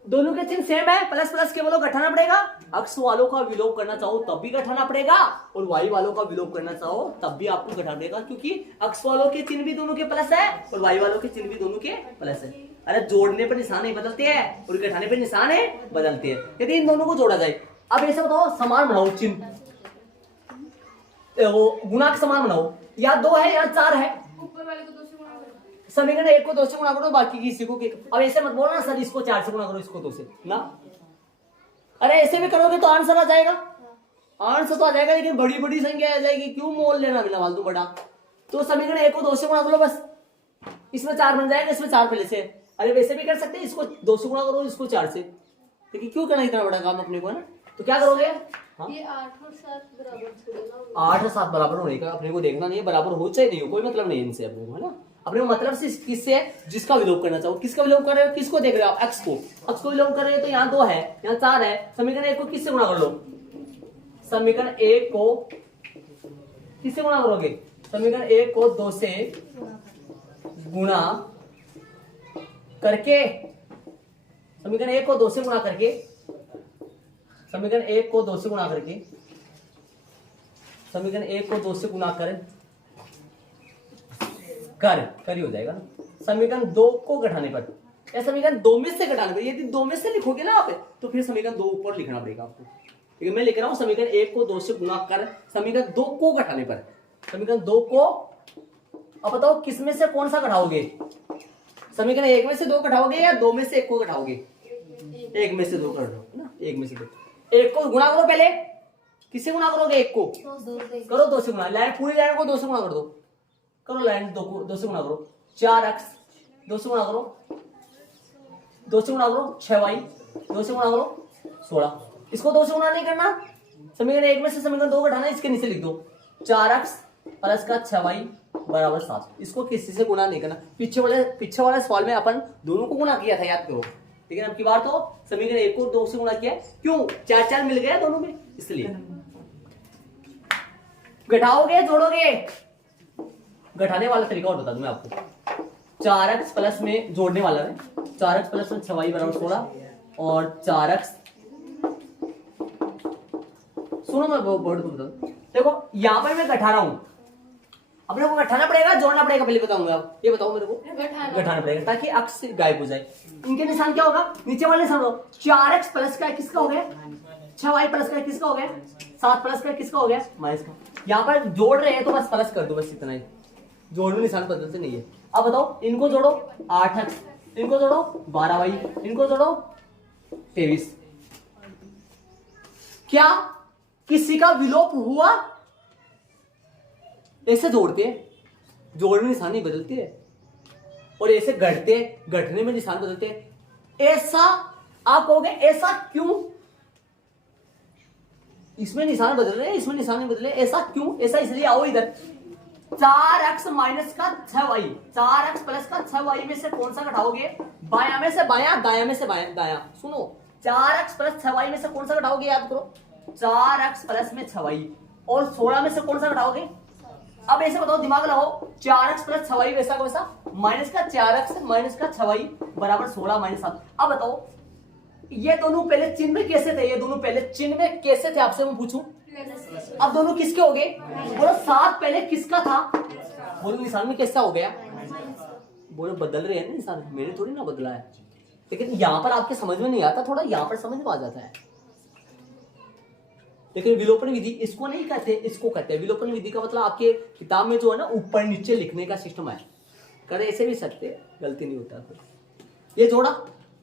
दोनों के चिन्ह सेम है, प्लस प्लस के बोलो घटाना पड़ेगा। अक्ष वालों का विलोप करना चाहो तब भी घटाना पड़ेगा, और वाई वालों का विलोप करना चाहो तब भी आपको घटाना पड़ेगा, क्योंकि अक्ष वालों के चिन्ह भी दोनों के प्लस है और वाई वालों के चिन्ह भी दोनों के प्लस है। अरे जोड़ने पर निशान नहीं बदलते हैं और घटाने पर निशान है बदलते हैं। यदि इन दोनों को जोड़ा जाए, अब ऐसे बताओ समान बनाओ चिन्ह, वो गुणांक समान बनाओ, या 2 है या 4 है, ऊपर वाले को 2 से गुणा करो, समीकरण 1 को 2 से गुणा करो, बाकी किसी को। अब ऐसे मत बोलो ना सर इसको 4 से गुणा करो, इसको 2 से ना। अरे ऐसे भी करोगे तो आंसर आ जाएगा, आंसर तो आ जाएगा, लेकिन बड़ी बड़ी संख्या आ जाएगी, क्यों मोल लेना बिना फालतू बड़ा। तो समीकरण 1 को 2 से गुणा करो बस, इसमें 4 बन जाएगा, इसमें 4 पहले से। अरे वैसे भी कर सकते हैं, इसको 2 से गुणा करो, इसको 4 से, लेकिन क्यों करना इतना बड़ा काम अपने को, है ना। तो क्या करोगे, हाँ? ये 8 और 7 बराबर छोड़ेगा। 8 और 7 बराबर होने का अपने को देखना नहीं है, बराबर हो चाहे नहीं हो, कोई मतलब नहीं है इनसे अपने को, है ना। अपने को मतलब से किससे है, जिसका विलोप करना चाहो। किसका विलोप कर रहे हो, किसको देख रहे हो आप, x को विलोप कर रहे हो, तो यहाँ 2 है, यहाँ 4 है। समीकरण 1 को किससे गुणा कर लो, समीकरण 1 को किससे गुणा करोगे, समीकरण 1 को 2 से गुणा करके, समीकरण 1 को 2 से गुणा करके, समीकरण 1 को 2 से गुणा करके, समीकरण 1 को 2 से गुणा कर ही हो जाएगा ना। समीकरण 2 को घटाने पर, या समीकरण 2 में से घटाने पर, यदि 2 में से लिखोगे ना आप, तो फिर समीकरण 2 ऊपर लिखना पड़ेगा आपको। ठीक है, मैं लिख रहा हूं समीकरण 1 को 2 से गुणा कर, समीकरण 2 को घटाने पर, समीकरण 2 को, अब बताओ किस में से कौन सा घटाओगे, समीकरण 1 में से 2 घटाओगे या 2 में से 1 को घटाओगे, 1 में से 2 घटाओगे ना, 1 में से 2। 1 को गुणा करो पहले, किससे गुणा करोगे, 1 को करो 2 से गुणा, लाइन पूरी लाइन को 2 से गुणा कर दो, करो लाइन 2 को 2 से गुणा करो, 4x 2 से गुणा करो, 2 से गुणा करो 6y, 2 से गुणा करो 16। इसको 2 से गुणा नहीं करना, समीकरण 1 में से समीकरण 2 घटाना, इसके नीचे लिख दो 4x प्लस का 6y बराबर 7। इसको किसी से गुणा नहीं करना, पीछे वाले सवाल में अपन दोनों को गुणा किया था, याद करो। ठीक है, अब की बार तो समीकरण 1 को 2 से गुणा किया, क्यों, 4 मिल गया दोनों में, इसलिए। घटाओगे जोड़ोगे, घटाने वाला तरीका और बता दूं मैं आपको, 4x प्लस में जोड़ने वाला है, 4x प्लस में 6y बराबर 16 और 4x, सुनो मैं बोर्ड को बता दूं, देखो यहां पर मैं घटा रहा हूं, अपने को घटाना पड़ेगा जोड़ना पड़ेगा, पहले बताऊंगा आप, ये बताओ मेरे को, घटाना पड़ेगा ताकि अक्स गायब हो जाए। इनके निशान क्या होगा, नीचे वाले निशान हो, 4x प्लस का किसका हो गया, 6y प्लस का किसका हो गया, 7 प्लस का किसका हो गया, माइनस का। यहाँ पर जोड़ रहे हैं तो बस प्लस कर दो, बस इतना ही, जोड़ में निशान बदलते नहीं है। अब बताओ इनको जोड़ो 8x, इनको जोड़ो 12y, इनको जोड़ो 23। क्या किसी का विलोप हुआ, ऐसे जोड़ते हैं, जोड़ में निशान नहीं बदलती है, और ऐसे घटते, घटने में निशान बदलते हैं। ऐसा आप कहोगे ऐसा क्यों, इसमें निशान बदल रहे हैं, इसमें निशान नहीं बदल रहे, ऐसा क्यों, ऐसा इसलिए, आओ इधर, 4x माइनस का 6y, 4x प्लस का 6y में से कौन सा घटाओगे, बायां में से बायां, दायां में से दायां। सुनो, 4x प्लस 6y में से कौन सा घटाओगे, याद करो, 4x प्लस में 6y, और 16 में से कौन सा घटाओगे। अब ऐसे बताओ, दिमाग लगाओ, 4x प्लस 6y वैसा वैसा, माइनस का 4x माइनस का 6y बराबर 16 माइनस 7। अब बताओ ये दोनों पहले चिन्ह में कैसे थे, ये दोनों पहले चिन्ह में कैसे थे, आपसे मैं पूछूं। अब दोनों किसके हो गए, बोलो 7 पहले किसका था, बोलो निशान में कैसा हो गया, बोलो बदल रहे हैं ना निशान, मैंने थोड़ी ना बदला है, लेकिन यहां पर आपके समझ में नहीं आता, थोड़ा यहां पर समझ में आ जाता है। लेकिन विलोपन विधि इसको नहीं कहते, इसको कहते हैं। विलोपन विधि का मतलब आपके किताब में जो है ना ऊपर नीचे लिखने का सिस्टम है, करे ऐसे भी सकते, गलती नहीं होता। ये जोड़ा,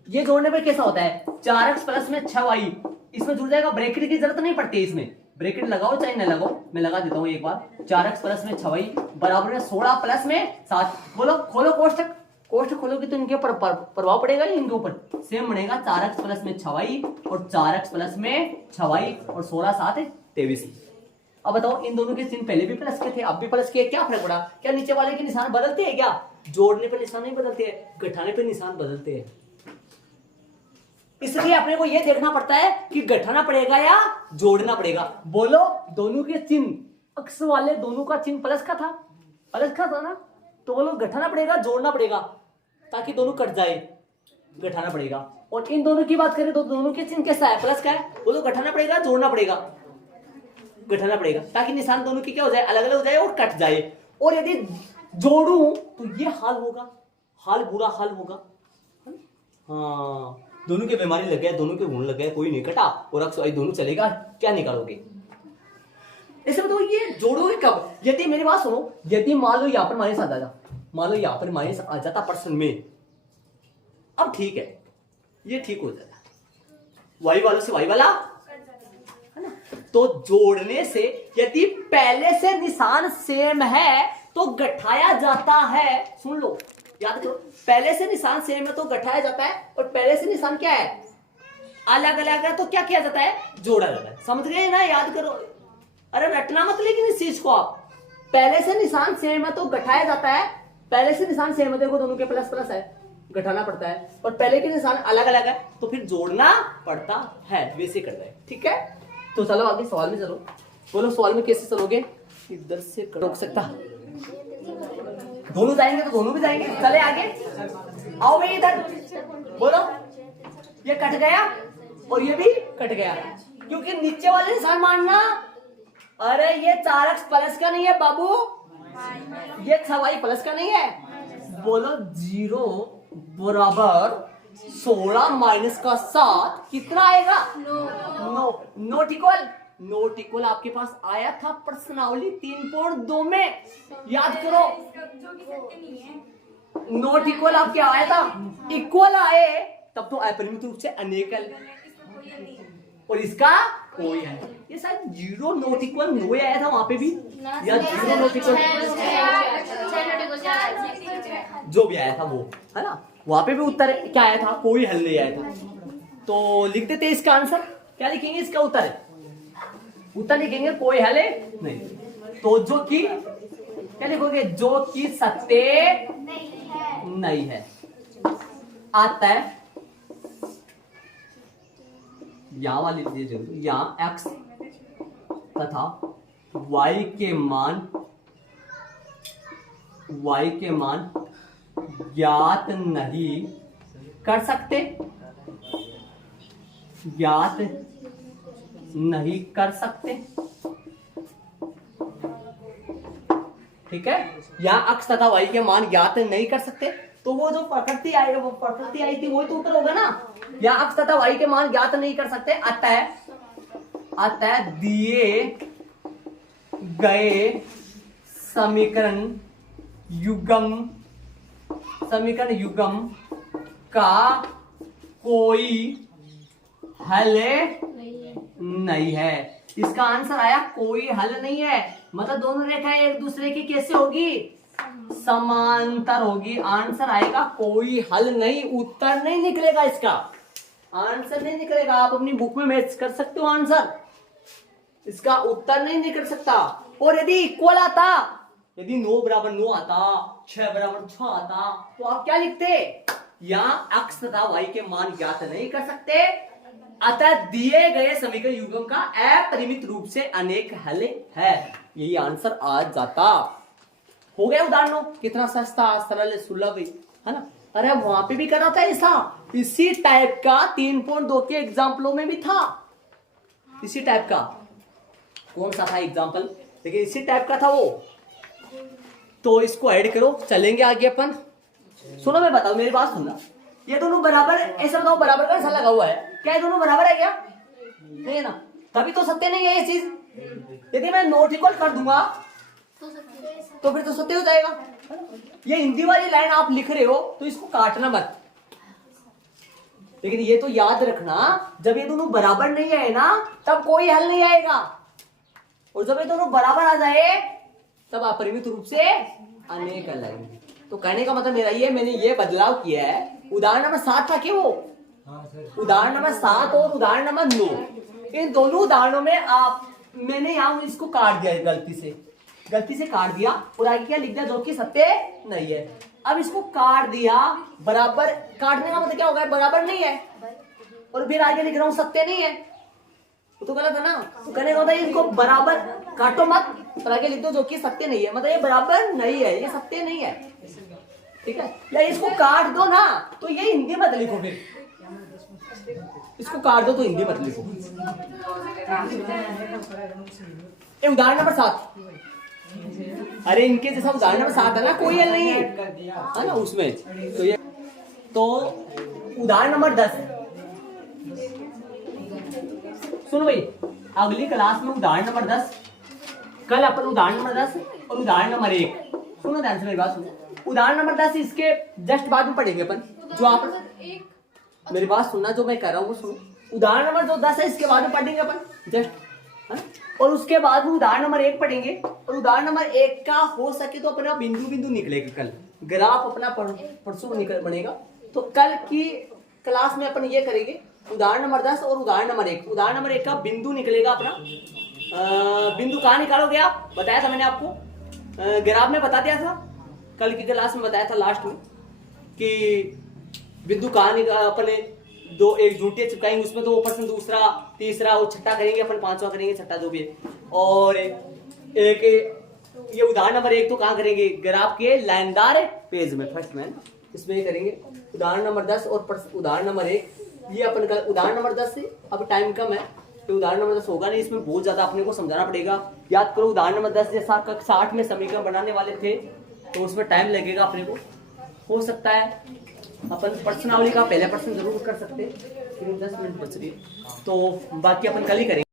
ये जोड़ने पर कैसा होता है, 4x प्लस में 6y, इसमें जुड़ जाएगा, ब्रैकेट की जरूरत नहीं पड़ती है, इसमें ब्रैकेट लगाओ चाहे न लगाओ, मैं लगा देता हूं एक बार। 4x प्लस में 6y बराबर है 16 प्लस में 7। बोलो खोलो कोष्टक, कोष्टक खोलोगे तो इनके ऊपर प्रभाव पड़ेगा, इनके ऊपर सेम बनेगा, 4x प्लस में 6y और 4x प्लस में 6y और 16 7 23। अब बताओ इन दोनों के चिन्ह पहले भी प्लस के थे, अब भी प्लस के, क्या फर्क पड़ा, क्या नीचे वाले के निशान बदलते हैं, क्या जोड़ने पर निशान नहीं बदलते हैं, घटाने पर निशान बदलते हैं। इसलिए अपने को यह देखना पड़ता है कि घटाना पड़ेगा या जोड़ना पड़ेगा। बोलो दोनों के चिन्ह, अक्स वाले दोनों का चिन्ह प्लस का था, प्लस का था ना, तो बोलो घटाना पड़ेगा जोड़ना पड़ेगा, ताकि दोनों कट जाए, घटाना पड़ेगा। और इन दोनों की बात करें तो दोनों के चिन्ह कैसा है, प्लस का है, बोलो घटाना पड़ेगा जोड़ना पड़ेगा, घटाना पड़ेगा, ताकि निशान दोनों की क्या हो जाए, अलग अलग हो जाए और कट जाए। और यदि जोड़ूं तो ये हाल होगा, हाल बुरा हाल होगा। हाँ, दोनों के बीमारी लग गया, दोनों के गुण लग गए, कोई नहीं कटा और अक्स दोनों चलेगा, क्या निकालोगे। ऐसे बताओ ये जोड़ोगे कब, यदि मेरी बात सुनो, यदि मान लो यहां पर माइनस आ जाता, मान लो यहां पर माइनस आ जाता पर्सन में, अब ठीक है, ये ठीक हो जाता, वाई वालों से वाई वाला है ना। तो जोड़ने से यदि पहले से निशान सेम है तो घटाया जाता है, सुन लो याद करो, पहले से निशान सेम है तो घटाया जाता है, और पहले से निशान क्या है, अलग अलग है तो क्या किया जाता है, जोड़ा जाता है। समझ गए ना, याद करो। अरे रटना मत लेकिन इस चीज को आप, पहले से निशान सेम है तो घटाया जाता है, पहले से निशान सेम है, देखो दोनों के प्लस प्लस है, घटाना पड़ता है, और पहले के निशान अलग अलग है तो फिर जोड़ना पड़ता है, वैसे करना है। ठीक है, तो चलो आगे सवाल में चलो। बोलो सवाल में कैसे चलोगे, इधर से रोक सकता, दोनों जाएंगे तो दोनों भी जाएंगे, चले आगे, आओ भाई इधर, बोलो। ये कट गया और ये भी कट गया, क्योंकि नीचे वाले निशान मानना। अरे ये 4x प्लस का नहीं है बाबू, ये 6y प्लस का नहीं है। बोलो 0 बराबर 16 माइनस का 7 कितना आएगा, नोट इक्वल। नोट इक्वल आपके पास आया था प्रश्नावली 3.2 में, याद करो। नोट इक्वल आपके आया था, इक्वल आए तब तो अपरिमित रूप से अनेकल, और इसका कोई है। ये शायद 0 नोट इक्वल 9 आया था वहां पे भी, या 0 नोट इक्वल जो भी आया था वो, है ना, वहां पे भी उत्तर क्या आया था, कोई हल नहीं आया था। तो लिख देते इसका आंसर, क्या लिखेंगे इसका उत्तर, उत्तर लिखेंगे कोई हल नहीं। तो जो कि क्या लिखोगे, जो कि सत्य नहीं है, आता है यहाँ वाली लीजिए जरूर, यहाँ x तथा y के मान ज्ञात नहीं कर सकते, ज्ञात नहीं कर सकते। ठीक है, यहाँ x तथा y के मान ज्ञात नहीं कर सकते, तो वो जो प्रकृति आई थी वही तो उत्तर होगा ना। या x तथा y के मान ज्ञात नहीं कर सकते, अतः दिए गए समीकरण युग्म का कोई हल नहीं है। इसका आंसर आया कोई हल नहीं है, मतलब दोनों रेखाएं एक दूसरे की कैसे होगी, समांतर होगी। आंसर आएगा कोई हल नहीं, उत्तर नहीं निकलेगा, इसका आंसर नहीं निकलेगा। आप अपनी बुक में मैच कर सकते हो आंसर, इसका उत्तर नहीं निकल सकता। और यदि इक्वल आता, यदि 9 बराबर 9 आता, 6 बराबर 6 आता, तो आप क्या लिखते, यहाँ x तथा y के मान ज्ञात नहीं कर सकते, अतः दिए गए समीकरण युग्म का अपरिमित रूप से अनेक हल है, यही आंसर आ जाता। हो गया उदाहरणों, कितना सस्ता सरल सुलभ है ना। अरे वहां पे भी करा था ऐसा, इसी टाइप का 3.2 के एग्जाम्पलों में भी था, इसी टाइप का। कौन सा था एग्जाम्पल, देखिए इसी टाइप का था वो। तो इसको ऐड करो, चलेंगे आगे अपन। सुनो मैं बताऊं, मेरी बात सुनना, ये दोनों बराबर है, ऐसा बताओ बराबर का ऐसा लगा हुआ है, क्या ये दोनों बराबर है क्या, नहीं है ना, तभी तो सत्य नहीं है ये चीज। यदि मैं नोट इक्वल कर दूंगा तो फिर तो सत्य हो जाएगा। ये हिंदी वाली लाइन आप लिख रहे हो तो इसको काटना मत, लेकिन ये तो याद रखना, जब ये दोनों बराबर नहीं आए ना तब कोई हल नहीं आएगा, और जब ये दोनों बराबर आ जाए तब अपरिमित रूप से अनेक हल आएंगे। तो कहने का मतलब मेरा ये, मैंने ये बदलाव किया है। उदाहरण नंबर 7 था कि वो उदाहरण नंबर 7 और उदाहरण नंबर 9, इन दोनों उदाहरणों में मैंने यहाँ इसको काट दिया, गलती से काट दिया, और आगे क्या लिख दिया, जो कि सत्य नहीं है। अब इसको काट दिया, बराबर काटने का मतलब क्या होगा, बराबर नहीं है, और फिर आगे लिख रहा हूं सत्य नहीं है, तो गलत है ना। तो कहने का मतलब इनको बराबर काटो मत, पर आगे लिख दो जो कि सत्य नहीं है, मतलब ये बराबर नहीं है, ये सत्य नहीं है। ठीक है, या इसको काट दो ना तो ये हिंदी मत लिखो, फिर इसको काट दो तो हिंदी मत लिखो। उदाहरण नंबर 7, अरे इनके जैसा उदाहरण नंबर 7 है ना, कोई हल नहीं है ना उसमें। तो ये तो उदाहरण नंबर 10, सुनो भाई, अगली क्लास में उदाहरण नंबर 10, कल अपन उदाहरण नंबर 10 और उदाहरण नंबर 1, सुनो ध्यान से मेरी बात सुनो। उदाहरण नंबर 10 इसके जस्ट बाद में पढ़ेंगे अपन, जो आप मेरी बात सुनना, जो मैं कह रहा हूँ वो सुनो। उदाहरण नंबर जो 10 है इसके बाद में पढ़ेंगे अपन जस्ट, है ना, और उसके बाद में उदाहरण नंबर 1 पढ़ेंगे, और उदाहरण नंबर 1 का हो सके तो अपना बिंदु निकलेगा कल, ग्राफ अपना परसों निकल बनेगा। तो कल की क्लास में अपन ये करेंगे, उदाहरण नंबर 10 और उदाहरण नंबर 1। उदाहरण नंबर 1 का बिंदु निकलेगा अपना। बिंदु कहाँ निकालोगे आप, बताया था मैंने आपको, ग्राफ में बता दिया था, कल की क्लास में बताया था लास्ट में कि बिंदु कहाँ अपने दो एक झूठे चिपकाएंगे, उसमें 2%, दूसरा तीसरा और छठा करेंगे अपन, पांचवा करेंगे, छठा जो भी है। और एक ये उदाहरण नंबर 1 तो कहाँ करेंगे, ग्राफ के लाइनदार पेज में, फर्स्ट में इसमें करेंगे उदाहरण नंबर 10 और उदाहरण नंबर 1। ये अपन का उदाहरण नंबर 10 से, अब टाइम कम है तो उदाहरण नंबर 10 होगा नहीं, इसमें बहुत ज्यादा अपने को समझाना पड़ेगा। याद करो उदाहरण नंबर 10 जैसा 60 में समीकरण बनाने वाले थे तो उसमें टाइम लगेगा अपने को। हो सकता है अपन प्रश्नावली का पहले प्रश्न जरूर कर सकते हैं, 10 मिनट बच रही है, तो बाकी अपन कल ही करेंगे।